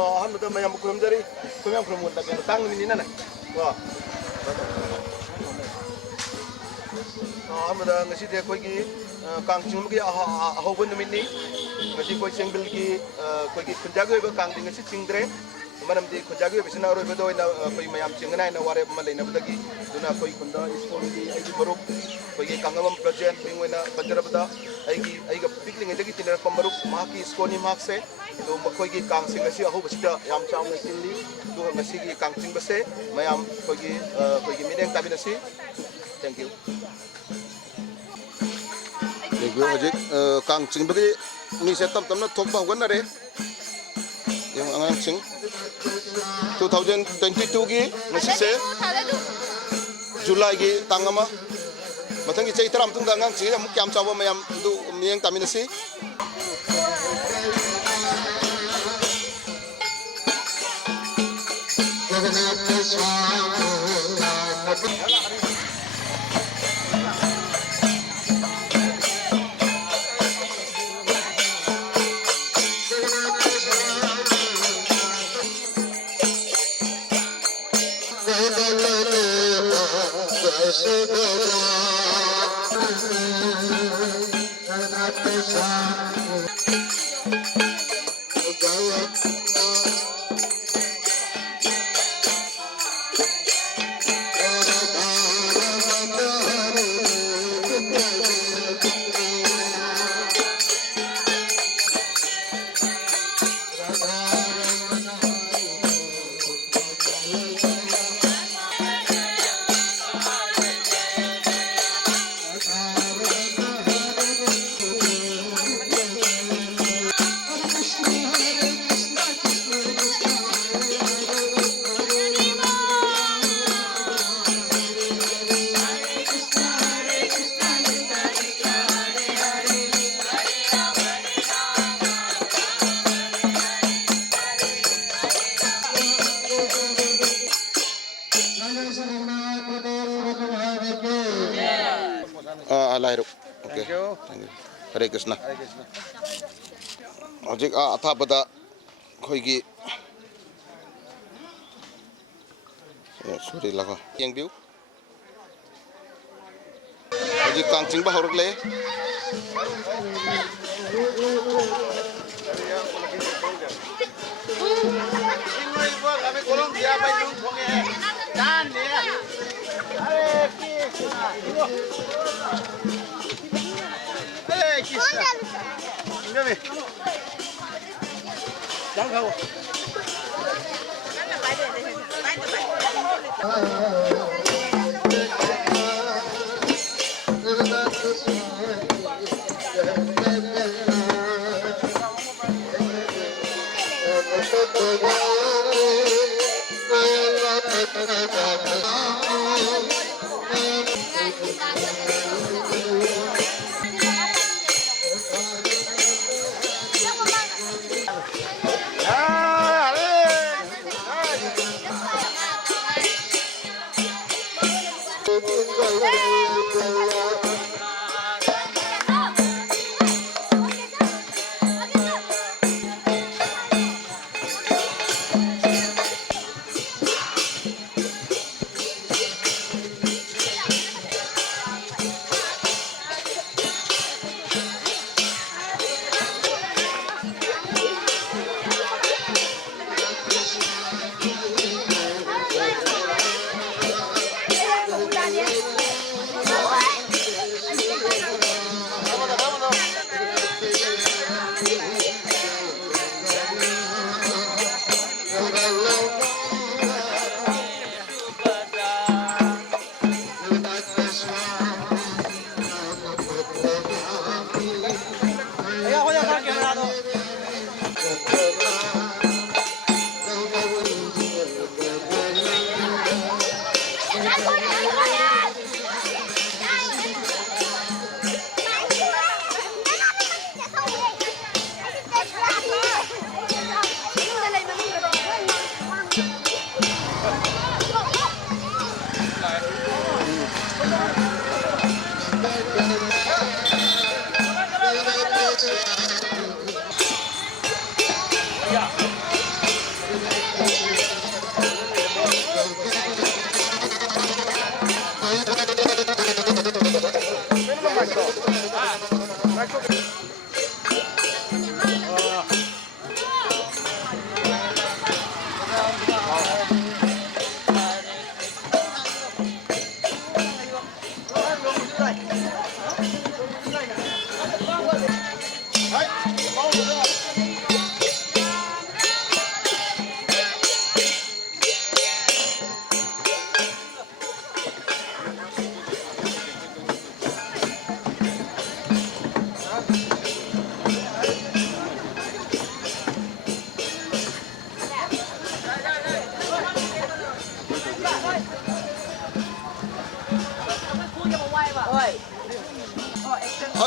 ꯑꯍꯥꯟꯕꯗ ꯃꯌꯥꯝ ꯈꯨꯔꯨꯝꯖꯔꯤ ꯑꯩꯈꯣꯏ ꯃꯌꯥꯝ ꯈꯨꯔꯨꯝꯕꯗ ꯀꯩꯅꯣ ꯇꯥꯡ ꯅꯨꯃꯤꯠꯅꯤꯅꯅꯦ ꯀꯣ ꯑꯍꯥꯟꯕꯗ ꯉꯁꯤꯗꯤ ꯑꯩꯈꯣꯏꯒꯤ ꯀꯥꯡ ꯆꯤꯡꯕꯒꯤ ꯑꯍꯧꯕ ꯅꯨꯃꯤꯠꯅꯤ ꯉꯁꯤ ꯑꯩꯈꯣꯏ ꯆꯦꯡꯕꯤꯜꯒꯤ ꯑꯩꯈꯣꯏꯒꯤ ꯈꯨꯟꯖꯥꯒꯤ ꯑꯣꯏꯕ ꯀꯥꯡꯗꯤ ꯉꯁꯤ ꯆꯤꯡꯗ꯭ꯔꯦ ꯃꯔꯝꯗꯤ ꯈꯨꯟꯖꯥꯒꯤ ꯑꯣꯏꯕꯁꯤꯅ ꯑꯔꯣꯏꯕꯗ ꯑꯣꯏꯅ ꯑꯩꯈꯣꯏ ꯃꯌꯥꯝ ꯆꯤꯡꯒꯅꯤ ꯍꯥꯏꯅ ꯋꯥꯔꯦꯞ ꯑꯃ ꯂꯩꯅꯕꯗꯒꯤ ꯑꯗꯨꯅ ꯑꯩꯈꯣꯏ ꯈꯨꯟꯗ ꯏꯁꯀꯣꯟꯒꯤ ꯑꯩꯒꯤ ꯃꯔꯨꯞ ꯑꯩꯈꯣꯏꯒꯤ ꯀꯥꯡꯉꯕꯝ ꯄ꯭ꯔꯖꯦꯟ ꯃꯤꯡ ꯑꯣꯏꯅ ꯄꯟꯖꯔꯕꯗ ꯑꯩꯒ ꯄꯤꯛꯂꯤꯉꯩꯗꯒꯤ ꯇꯤꯟꯅꯔꯛꯄ ꯃꯔꯨꯞ ꯃꯍꯥꯛꯀꯤ ꯏꯁꯀꯣꯟꯅꯤ ꯃꯍꯥꯛꯁꯦ ꯑꯗꯨ ꯃꯈꯣꯏꯒꯤ ꯀꯥꯡꯁꯤꯡ ꯑꯁꯤ ꯑꯍꯧꯕꯁꯤꯗ ꯌꯥꯝ ꯆꯥꯎꯅ ꯆꯤꯜꯂꯤ ꯑꯗꯨꯒ ꯉꯁꯤꯒꯤ ꯀꯥꯡ ꯆꯤꯡꯕꯁꯦ ꯃꯌꯥꯝ ꯑꯩꯈꯣꯏꯒꯤ ꯃꯤꯠꯌꯦꯡ ꯇꯥꯕꯤꯔꯁꯤ ꯊꯦꯡꯛ ꯌꯨ ꯍꯧꯖꯤꯛ ꯀꯥꯡ ꯆꯤꯡꯕꯒꯤ ꯃꯤꯁꯦ ꯇꯞ ꯇꯞꯅ ꯊꯣꯛꯄ ꯍꯧꯒꯠꯅꯔꯦ ꯌꯦꯡꯉꯨ ꯑꯉꯥꯡꯁꯤꯡ 2022ꯒꯤ ꯉꯁꯤꯁꯦ ꯖꯨꯂꯥꯏꯒꯤ ꯇꯥꯡ 1 ꯃꯊꯪꯒꯤ ꯆꯍꯤ 10 ꯃꯇꯨꯡꯗ ꯑꯉꯥꯡꯁꯤꯡ ꯑꯃꯨꯛ ꯀꯌꯥꯝ ꯆꯥꯎꯕ ꯃꯌꯥꯝ ꯑꯗꯨ ꯃꯤꯠꯌꯦꯡ ꯇꯥꯃꯤꯟꯅꯁꯤ Alairu. Okay. Thank you. Hare Krishna. Hojik athapada khoigi sorry laga yang view hojik kang chingba horakle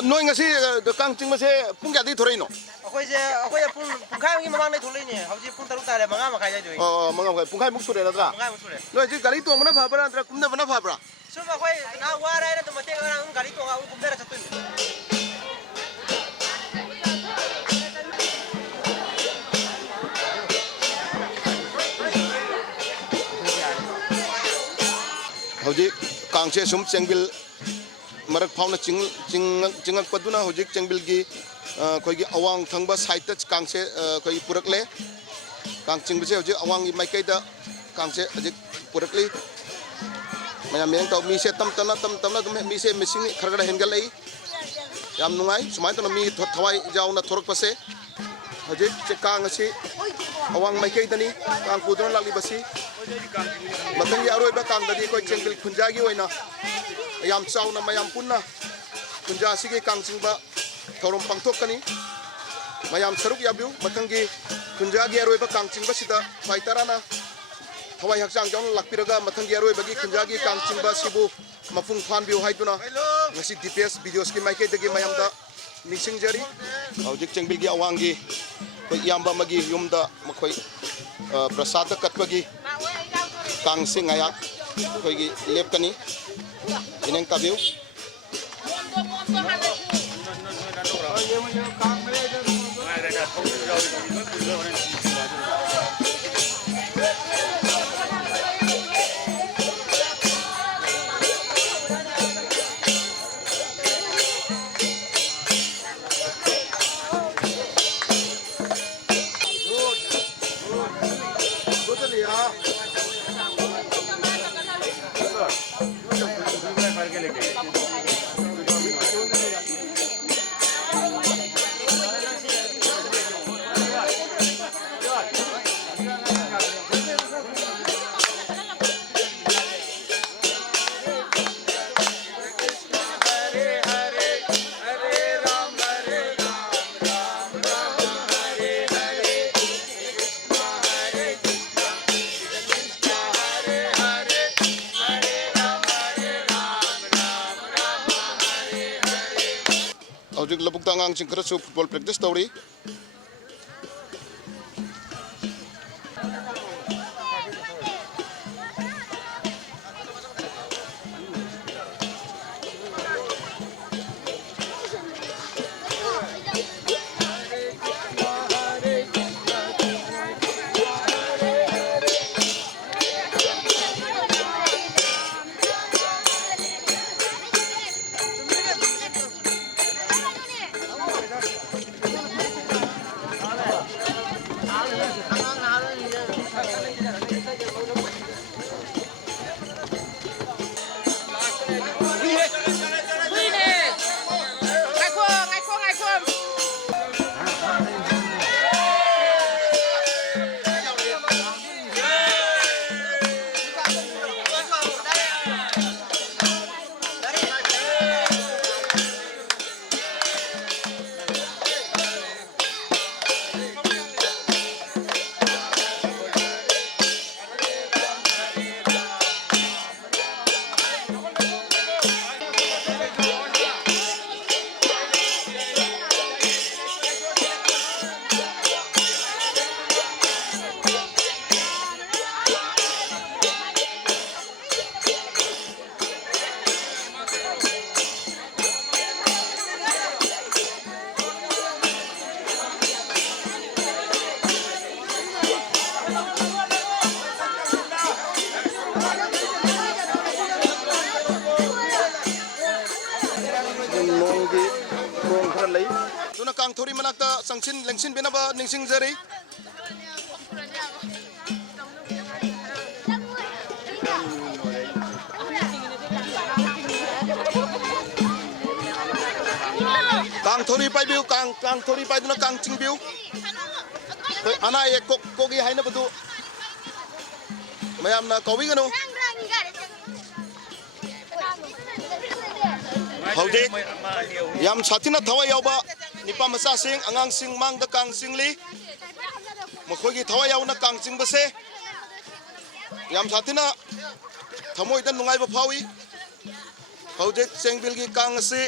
Noi ngasi kang ching ma se pung kya di thorai no ꯑꯩꯈꯣꯏꯁꯦ ꯄꯨꯡꯈꯥꯏ ꯑꯃꯒꯤ ꯃꯃꯥꯡꯗꯩ ꯊꯣꯛꯂꯛꯏꯅꯦ ꯍꯧꯖꯤꯛ ꯄꯨꯡ 6 ꯇꯥꯔꯦ 5 ꯃꯈꯥꯏ ꯂꯩꯗꯣꯏ mangam kai pung khai muk sure nadra 5 ꯃꯨꯛ ꯁꯨꯔꯦ noi ji gari tong na bhabra andra kumna bana bhabra ꯁꯨꯝ ꯑꯩꯈꯣꯏ ꯉꯍꯥꯛ ꯋꯥꯔꯦ ꯍꯥꯏꯅ ꯑꯗꯨꯝ ꯃꯇꯦꯛ ꯑꯃ ꯒꯥꯔꯤ ꯇꯣꯡꯉꯒ ꯑꯃꯨꯛ ꯀꯨꯝꯊꯔ ꯆꯠꯇꯣꯏꯅꯤ hojik kangse sum chengbil marak phauna chingak paduna hojik chengbil gi khoi gi awang thangba side ta kangse khoi purakle kang chingbse hojik awang gi maikai da kangse hojik purakli mayam meng taw mi se tam dum mi se missing khargara hengal lei yam nungai sumai to mi thawai jauna thorak pase hojik che kang asi awang maikai dani kang pudron lagli basi matang ya roi ba kang dadi koi chengbil khunja gi oina yam chauna mayam punna khunja si ge kang chingba thorom pangthok kani mayam saruk yabiu matang gi khunja gi roi ba kang chingba sida faitarana thawai hakchang jong lakpiraga matang gi roi ba gi khunja gi kang chingba sibu mafung phan biu haiduna ngasi dps videos ki maike dagi mayam da nising jari hojik chengbil gi awang gi koi yamba magi yumda makhoi prasad katpagi kang sing ayak koi gi lepkani ineng tabiu hojik labuk tangang ching khara su football practice tawri nonggi rong khara lei tuna kang thori manakta sangsin lengsin benaba ningsing jari kang thori pai biu kang thori pai duna kang ching biu ana ye kogi haina badu mayam na kowi ganu haudik yam satina thawai yauba nipa macha sing angang sing mang da kang singli mokhogi thawai yauna kang sing base yam satina thamoi da nungai ba phawi haudik sengbil gi kang si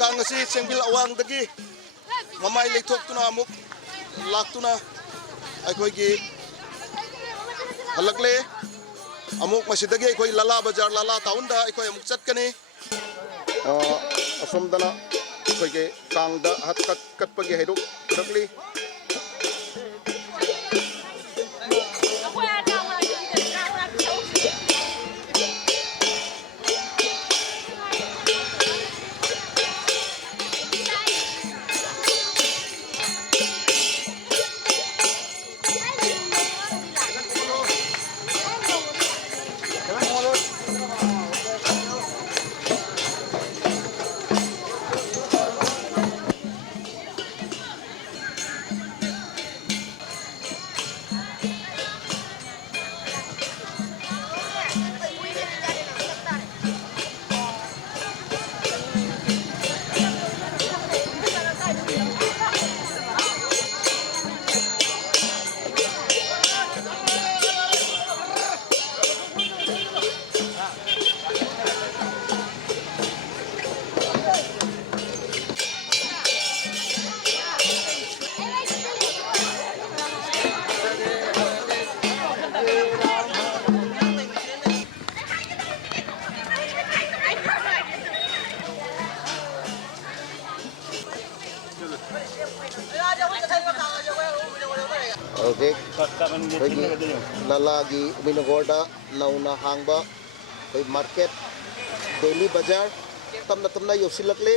kang si sengbil awang dagi mamai leithok tuna amuk laktuna aikoigi halakle amuk masidagi aikoi lala bazar lala town da aikoi amuk chatkani asomdana aikoigi kangda hat katpagi haiduk rakli Okay. Lalagi Uminagoda nauna hangba koi market daily bazar tamna yosilakle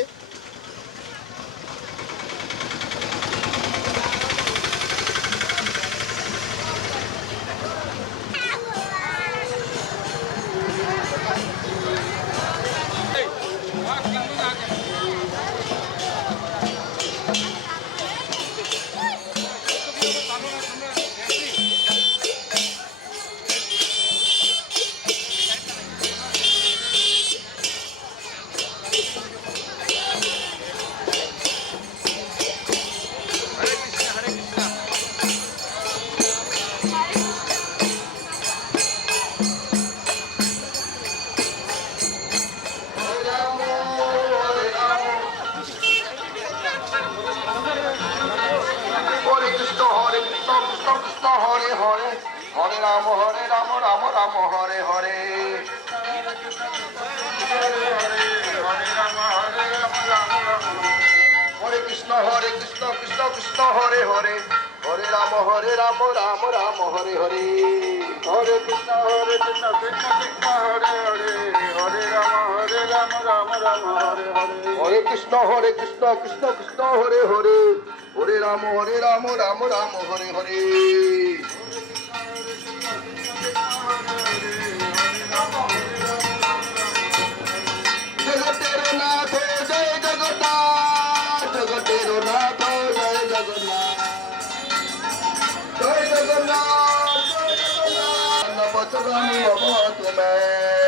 Hare Rama Rama Rama Hare Hare Hare Krishna Krishna Krishna Hare Hare Hare Rama Rama Rama Hare Hare Hare Krishna Krishna Krishna Hare Hare Hare Rama Rama Rama Hare Hare Hare Krishna Krishna Krishna Hare Hare Hare Rama Rama Rama Hare Hare Jagatero Nath Jai Jagannath Jagatero Nath Jai Jagannath Jai Jagannath Annapatagami Bhavatu Mein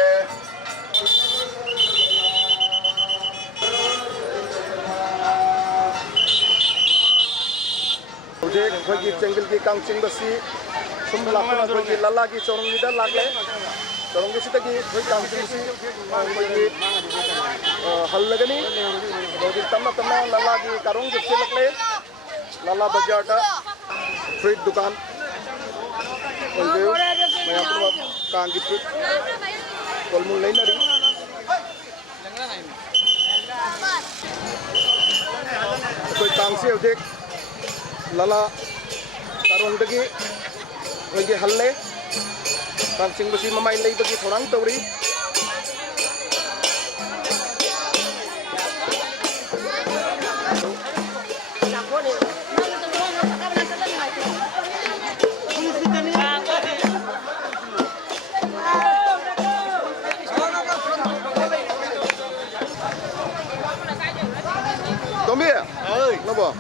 मुझे कोई जंगल की कांचिंग बसी सुम लाखना कोई लल्ला की चौरंगी दर लागे चौरंगी से तकी कोई कांचिंग बसी कोई हल लगनी कोई तमना लल्ला की कारोंग जिससे लगले लल्ला बाजार का फ्रूट दुकान कोई मैं अपने कांग की फ्रूट कोलमुल नहीं नरी कोई कांची उसे lala karong dagi lagi halle kancing besi mamai lay bagi thorang tawri Tôm bia. ơi Nó bỏ.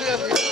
Lihat, lihat.